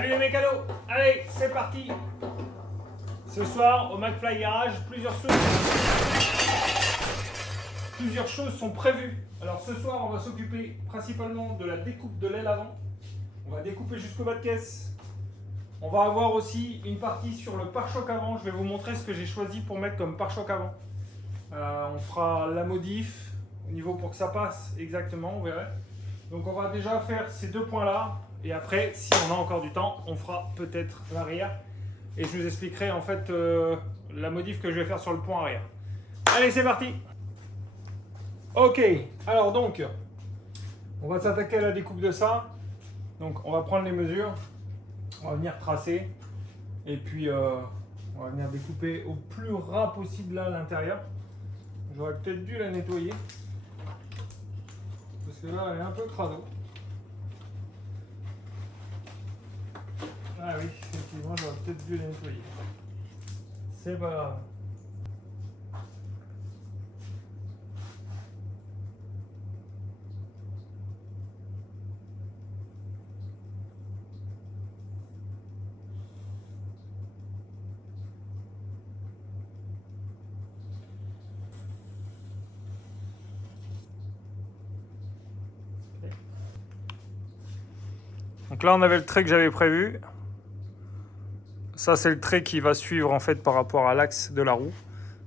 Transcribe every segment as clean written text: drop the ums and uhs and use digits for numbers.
Salut les mécanos. Allez, c'est parti. Ce soir, au McFly Garage, plusieurs choses sont prévues. Alors ce soir, on va s'occuper principalement de la découpe de l'aile avant. On va découper jusqu'au bas de caisse. On va avoir aussi une partie sur le pare-choc avant. Je vais vous montrer ce que j'ai choisi pour mettre comme pare-choc avant. On fera la modif au niveau pour que ça passe exactement, on verra. Donc on va déjà faire ces deux points-là. Et après, si on a encore du temps, on fera peut-être l'arrière. Et je vous expliquerai en fait la modif que je vais faire sur le point arrière. Allez, c'est parti! Ok, alors donc, on va s'attaquer à la découpe de ça. Donc on va prendre les mesures, on va venir tracer. Et puis on va venir découper au plus ras possible là à l'intérieur. J'aurais peut-être dû la nettoyer. Parce que là, elle est un peu crado. Ah oui, effectivement, j'aurais peut-être dû la nettoyer. C'est pas grave. Donc là, on avait le trait que j'avais prévu. Ça, c'est le trait qui va suivre en fait par rapport à l'axe de la roue.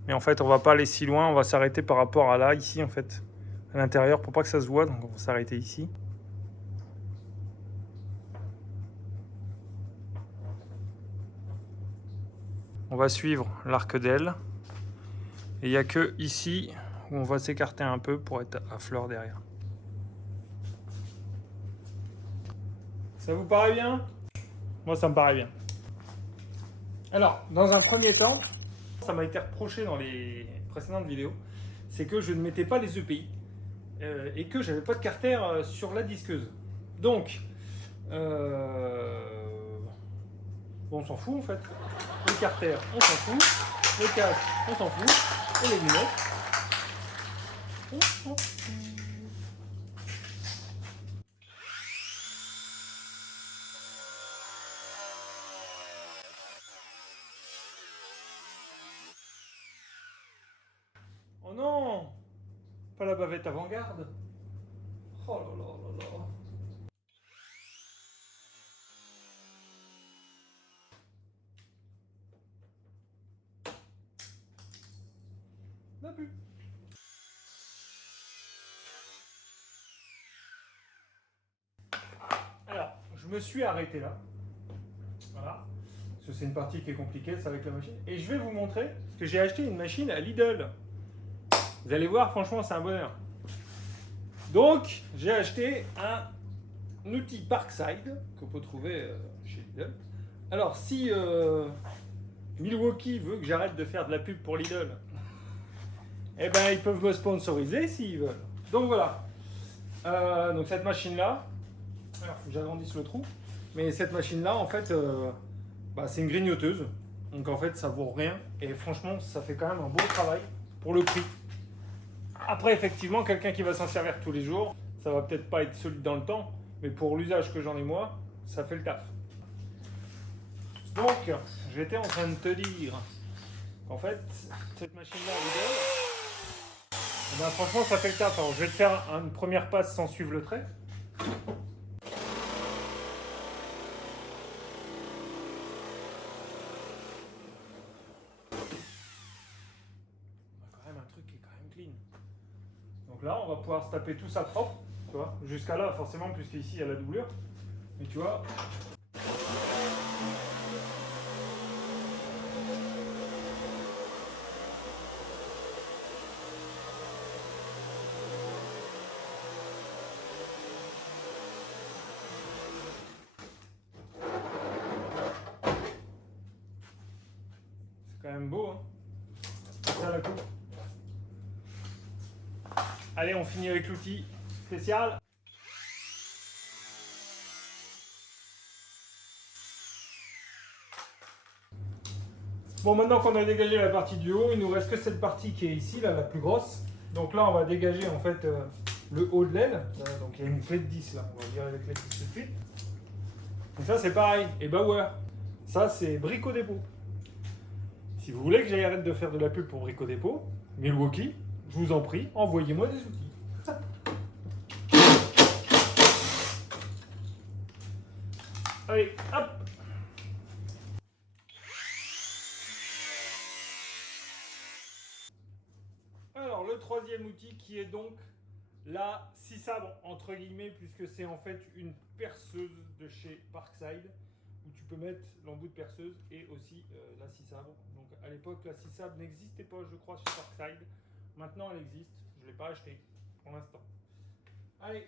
Mais en fait, on va pas aller si loin. On va s'arrêter par rapport à là, ici en fait, à l'intérieur, pour pas que ça se voit. Donc on va s'arrêter ici. On va suivre l'arc d'aile. Et il n'y a que ici où on va s'écarter un peu pour être à fleur derrière. Ça vous paraît bien? Moi, ça me paraît bien. Alors, dans un premier temps, ça m'a été reproché dans les précédentes vidéos, c'est que je ne mettais pas les EPI et que j'avais pas de carter sur la disqueuse. Donc, on s'en fout en fait. Les carters, on s'en fout. Le casque, on s'en fout. Et les lunettes, on s'en fout. Oh non! Pas la bavette avant-garde. Oh là là là là. N'a plus. Alors, je me suis arrêté là. Voilà. Parce que c'est une partie qui est compliquée, ça avec la machine. Et je vais vous montrer, parce que j'ai acheté une machine à Lidl. Vous allez voir, franchement, c'est un bonheur. Donc, j'ai acheté un outil Parkside qu'on peut trouver chez Lidl. Alors, si Milwaukee veut que j'arrête de faire de la pub pour Lidl, eh ben, ils peuvent me sponsoriser s'ils veulent. Donc voilà. Donc cette machine-là, alors faut que j'agrandisse le trou, mais cette machine-là, en fait, c'est une grignoteuse. Donc en fait, ça vaut rien. Et franchement, ça fait quand même un beau travail pour le prix. Après, effectivement, quelqu'un qui va s'en servir tous les jours, ça va peut-être pas être solide dans le temps, mais pour l'usage que j'en ai moi, ça fait le taf. Donc, j'étais en train de te dire qu'en fait, cette machine-là, eh ben, franchement, ça fait le taf. Alors, je vais te faire une première passe sans suivre le trait. Là, on va pouvoir se taper tout ça propre, tu vois, jusqu'à là, forcément, puisqu'ici, il y a la doublure. Mais tu vois... C'est quand même beau, hein. C'est ça la coupe. Allez, on finit avec l'outil spécial. Bon, maintenant qu'on a dégagé la partie du haut, il nous reste que cette partie qui est ici, là, la plus grosse. Donc là, on va dégager en fait le haut de l'aile. Donc il y a une clé de 10 là, on va virer la clé de 10 tout de suite. Donc ça c'est pareil. Et Bauer. Ça c'est Brico Dépôt. Si vous voulez que j'arrête de faire de la pub pour Brico Dépôt, Milwaukee, je vous en prie, envoyez-moi des outils. Allez, hop. Alors le troisième outil qui est donc la scie sabre entre guillemets, puisque c'est en fait une perceuse de chez Parkside où tu peux mettre l'embout de perceuse et aussi la scie sabre. Donc à l'époque la scie sabre n'existait pas, je crois, chez Parkside. Maintenant elle existe, je ne l'ai pas acheté pour l'instant. Allez.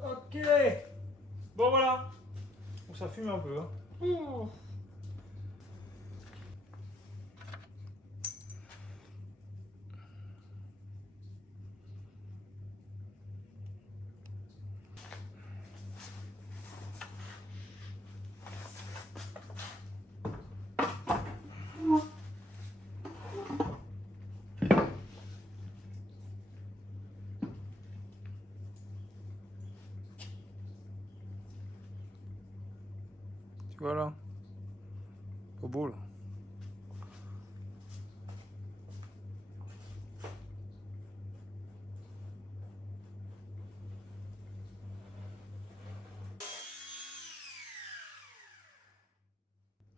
Ok. Bon voilà. Bon, ça fume un peu. Hein. Ouh. Voilà. Au beau là.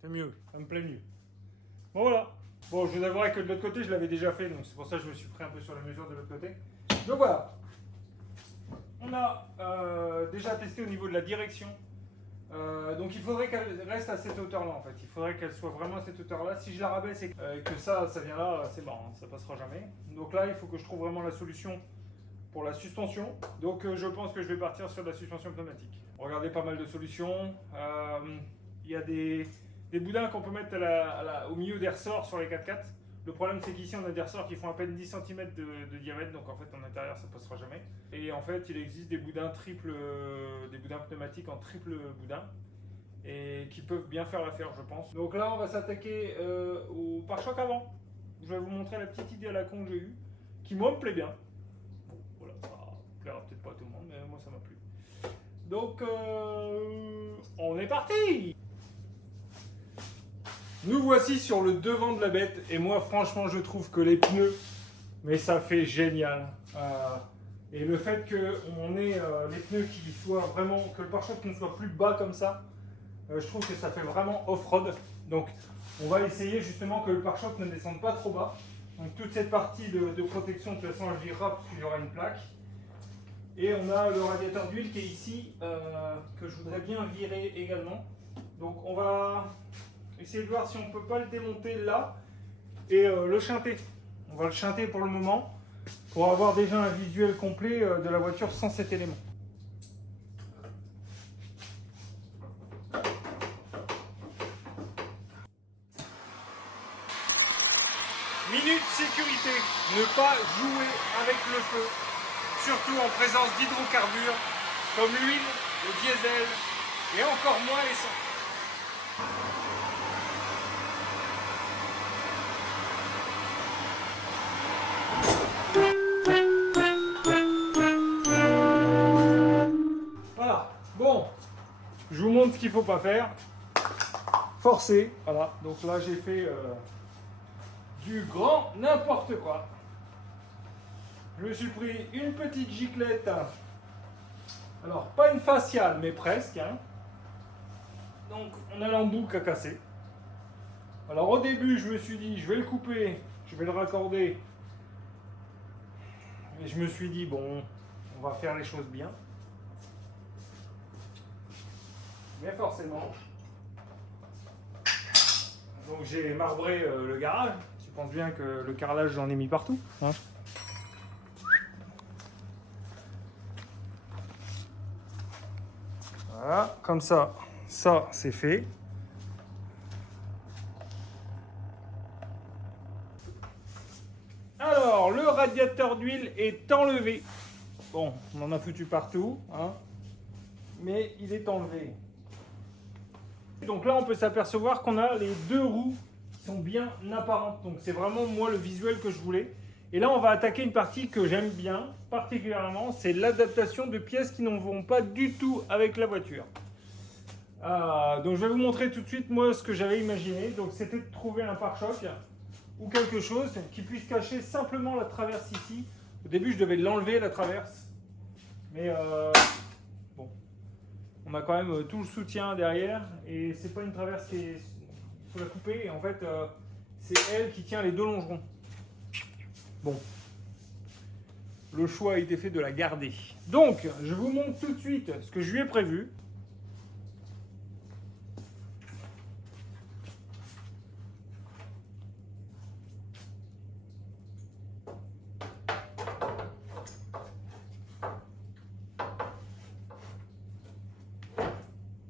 C'est mieux, ça me plaît mieux. Bon voilà. Bon, je vous avouerai que de l'autre côté, je l'avais déjà fait, donc c'est pour ça que je me suis pris un peu sur la mesure de l'autre côté. Donc voilà. On a déjà testé au niveau de la direction. Donc il faudrait qu'elle reste à cette hauteur-là en fait. Il faudrait qu'elle soit vraiment à cette hauteur-là. Si je la rabaisse et que ça vient là, c'est bon, hein, ça passera jamais. Donc là, il faut que je trouve vraiment la solution pour la suspension. Donc je pense que je vais partir sur de la suspension pneumatique. Regardez pas mal de solutions. Il y a des boudins qu'on peut mettre au milieu des ressorts sur les 4x4. Le problème c'est qu'ici on a des ressorts qui font à peine 10 cm de diamètre, donc en fait en intérieur ça ne passera jamais. Et en fait il existe des boudins pneumatiques en triple boudin et qui peuvent bien faire l'affaire je pense. Donc là on va s'attaquer au pare-choc avant. Je vais vous montrer la petite idée à la con que j'ai eue, qui moi me plaît bien. Bon voilà, ça plaira peut-être pas à tout le monde, mais moi ça m'a plu. Donc on est parti! Nous voici sur le devant de la bête et moi franchement je trouve que les pneus, mais ça fait génial. Et le fait qu'on ait les pneus qui soient vraiment, que le pare-choc ne soit plus bas comme ça, je trouve que ça fait vraiment off-road. Donc on va essayer justement que le pare-choc ne descende pas trop bas. Donc toute cette partie de protection de toute façon elle virera parce qu'il y aura une plaque. Et on a le radiateur d'huile qui est ici, que je voudrais bien virer également. Donc on va essayer de voir si on ne peut pas le démonter là et le chanter. On va le chanter pour le moment pour avoir déjà un visuel complet de la voiture sans cet élément. Minute sécurité, ne pas jouer avec le feu, surtout en présence d'hydrocarbures comme l'huile, le diesel et encore moins l'essence. Voilà, bon, je vous montre ce qu'il ne faut pas faire. Forcer, voilà, donc là j'ai fait du grand n'importe quoi. Je me suis pris une petite giclette, alors pas une faciale mais presque, hein. Donc on a l'embout à casser. Alors au début je me suis dit je vais le couper, je vais le raccorder. Et je me suis dit bon, on va faire les choses bien. Mais forcément. Donc j'ai marbré le garage. Tu penses bien que le carrelage, j'en ai mis partout. Hein. Voilà, comme ça, ça c'est fait. Alors, le radiateur d'huile est enlevé. Bon, on en a foutu partout, hein, mais il est enlevé. Donc là, on peut s'apercevoir qu'on a les deux roues qui sont bien apparentes. Donc c'est vraiment moi le visuel que je voulais. Et là, on va attaquer une partie que j'aime bien particulièrement, c'est l'adaptation de pièces qui ne vont pas du tout avec la voiture. Donc je vais vous montrer tout de suite moi ce que j'avais imaginé. Donc c'était de trouver un pare-choc ou quelque chose qui puisse cacher simplement la traverse ici. Au début, je devais l'enlever la traverse, mais bon, on a quand même tout le soutien derrière et c'est pas une traverse qui est... Il faut la couper et en fait c'est elle qui tient les deux longerons. Bon, le choix a été fait de la garder. Donc, je vous montre tout de suite ce que je lui ai prévu.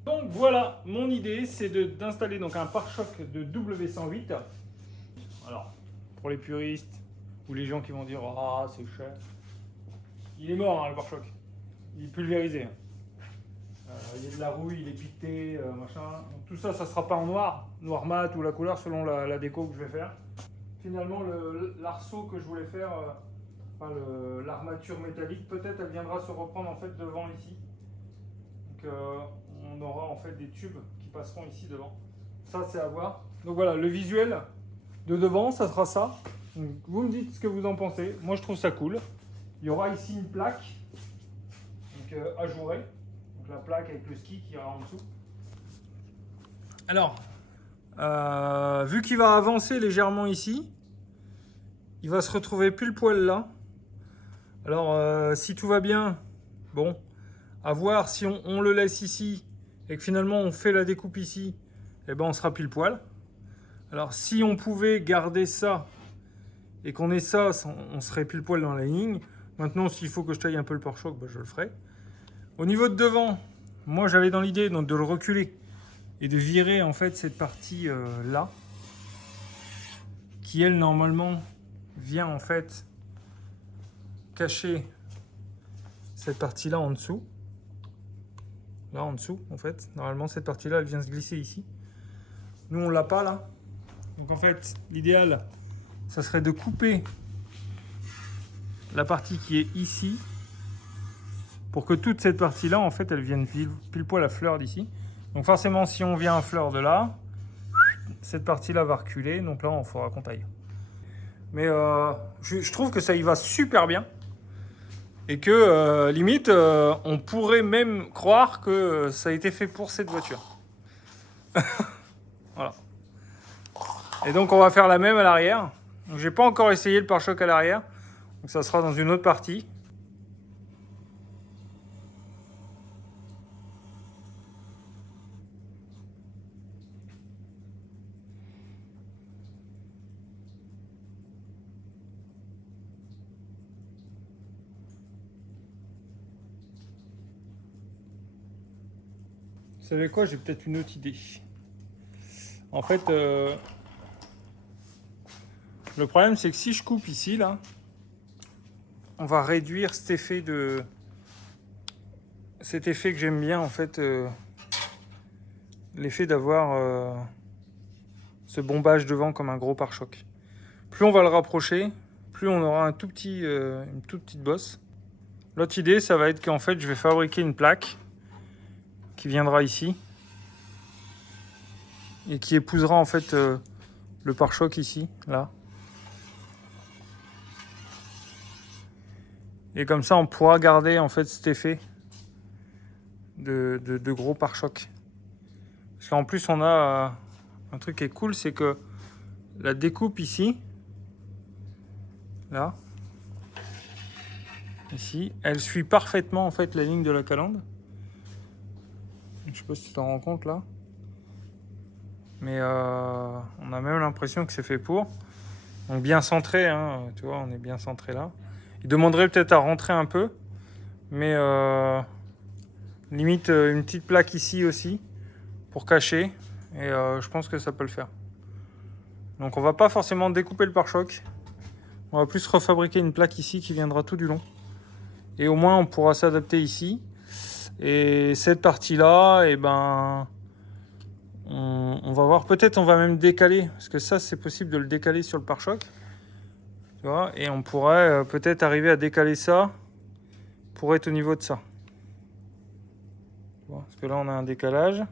Donc voilà, mon idée, c'est d'installer donc un pare-choc de W108. Alors, pour les puristes ou les gens qui vont dire « Ah, c'est cher », il est mort, hein, le pare-choc. Il est pulvérisé. Il y a de la rouille, il est piqueté, machin. Donc, tout ça, ça ne sera pas en noir, noir mat ou la couleur selon la déco que je vais faire. Finalement, l'arceau que je voulais faire, enfin, l'armature métallique, peut-être elle viendra se reprendre en fait devant ici. Donc on aura en fait des tubes qui passeront ici devant. Ça, c'est à voir. Donc voilà, le visuel de devant, ça sera ça. Donc, vous me dites ce que vous en pensez. Moi, je trouve ça cool. Il y aura ici une plaque donc, ajourée. Donc la plaque avec le ski qui ira en dessous. Alors, vu qu'il va avancer légèrement ici, il va se retrouver pile poil là. Alors, si tout va bien, bon, à voir si on le laisse ici et que finalement on fait la découpe ici, eh ben on sera pile poil. Alors, si on pouvait garder ça et qu'on ait ça, on serait pile poil dans la ligne. Maintenant, s'il faut que je taille un peu le pare-choc, ben, je le ferai. Au niveau de devant, moi j'avais dans l'idée de le reculer et de virer en fait cette partie là, qui elle normalement vient en fait cacher cette partie là en dessous. Là en dessous en fait, normalement cette partie là elle vient se glisser ici. Nous on l'a pas là. Donc en fait l'idéal ça serait de couper la partie qui est ici pour que toute cette partie là en fait elle vienne pile poil à fleur d'ici. Donc forcément si on vient à fleur de là, cette partie là va reculer, donc là il faudra qu'on taille. Mais je trouve que ça y va super bien et que limite on pourrait même croire que ça a été fait pour cette voiture. Voilà. Et donc on va faire la même à l'arrière. Donc j'ai pas encore essayé le pare-choc à l'arrière, donc ça sera dans une autre partie. Vous savez quoi, j'ai peut-être une autre idée. En fait, le problème c'est que si je coupe ici, là, on va réduire cet effet que j'aime bien, en fait, l'effet d'avoir ce bombage devant comme un gros pare-choc. Plus on va le rapprocher, plus on aura une toute petite bosse. L'autre idée, ça va être qu'en fait, je vais fabriquer une plaque qui viendra ici et qui épousera en fait le pare-choc ici, là. Et comme ça, on pourra garder en fait cet effet de gros pare-choc. Parce qu'en plus, on a un truc qui est cool, c'est que la découpe ici, là, ici, elle suit parfaitement en fait la ligne de la calandre. Je sais pas si tu t'en rends compte là. Mais on a même l'impression que c'est fait pour. Donc bien centré, hein, tu vois, on est bien centré là. Il demanderait peut-être à rentrer un peu. Mais limite une petite plaque ici aussi pour cacher. Et je pense que ça peut le faire. Donc on va pas forcément découper le pare-choc. On va plus refabriquer une plaque ici qui viendra tout du long. Et au moins on pourra s'adapter ici. Et cette partie-là, et ben, on va voir. Peut-être on va même décaler. Parce que ça, c'est possible de le décaler sur le pare-choc. Tu vois, et on pourrait peut-être arriver à décaler ça pour être au niveau de ça. Tu vois, parce que là, on a un décalage.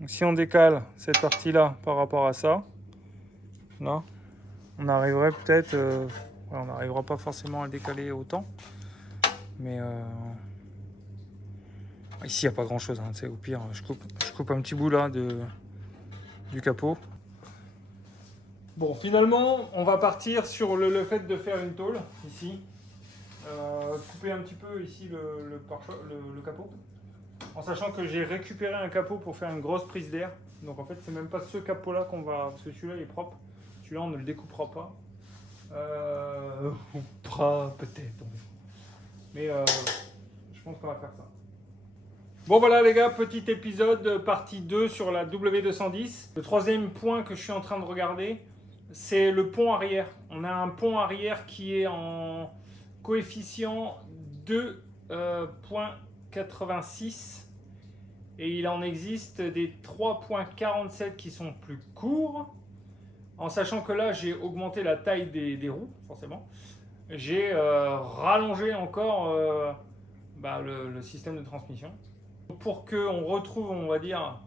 Donc, si on décale cette partie-là par rapport à ça, là, on arriverait peut-être... on n'arrivera pas forcément à le décaler autant. Mais ici, il n'y a pas grand-chose. Hein, au pire, je coupe un petit bout là du capot. Bon, finalement, on va partir sur le fait de faire une tôle, ici. Couper un petit peu ici le capot. En sachant que j'ai récupéré un capot pour faire une grosse prise d'air. Donc en fait, c'est même pas ce capot-là qu'on va... Parce que celui-là, il est propre. Celui-là, on ne le découpera pas. Pas peut-être. Mais je pense qu'on va faire ça. Bon voilà les gars, petit épisode partie 2 sur la W210. Le troisième point que je suis en train de regarder, c'est le pont arrière. On a un pont arrière qui est en coefficient 2,86 et il en existe des 3,47 qui sont plus courts. En sachant que là, j'ai augmenté la taille des roues, forcément. J'ai rallongé encore le système de transmission. Pour qu'on retrouve, on va dire,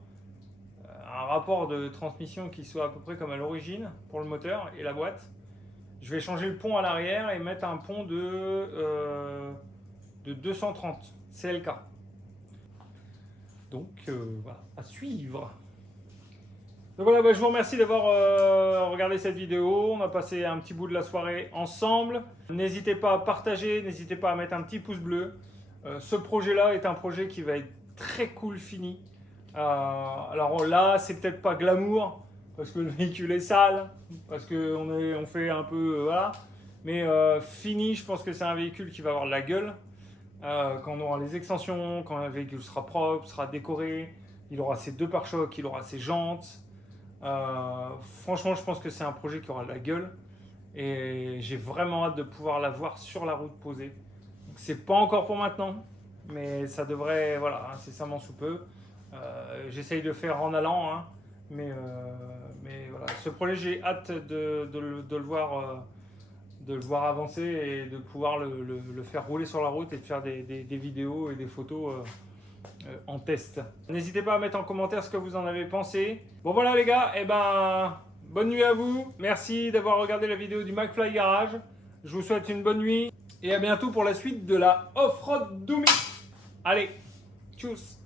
un rapport de transmission qui soit à peu près comme à l'origine pour le moteur et la boîte, je vais changer le pont à l'arrière et mettre un pont de 230 CLK. Donc voilà, à suivre. Donc voilà, je vous remercie d'avoir regardé cette vidéo. On a passé un petit bout de la soirée ensemble. N'hésitez pas à partager, n'hésitez pas à mettre un petit pouce bleu. Ce projet-là est un projet qui va être très cool fini. Alors là, c'est peut-être pas glamour parce que le véhicule est sale, parce qu'on fait un peu voilà. Mais fini, je pense que c'est un véhicule qui va avoir de la gueule. Quand on aura les extensions, quand le véhicule sera propre, sera décoré, il aura ses deux pare-chocs, il aura ses jantes. Franchement, je pense que c'est un projet qui aura de la gueule et j'ai vraiment hâte de pouvoir la voir sur la route posée. C'est pas encore pour maintenant, mais ça devrait, voilà, incessamment sous peu. J'essaye de faire en allant, hein, mais voilà. Ce projet, j'ai hâte de le voir avancer et de pouvoir le faire rouler sur la route et de faire des vidéos et des photos en test. N'hésitez pas à mettre en commentaire ce que vous en avez pensé. Bon voilà les gars, et bonne nuit à vous. Merci d'avoir regardé la vidéo du McFly Garage. Je vous souhaite une bonne nuit et à bientôt pour la suite de la Off-Road Doumi. Allez, tchuss.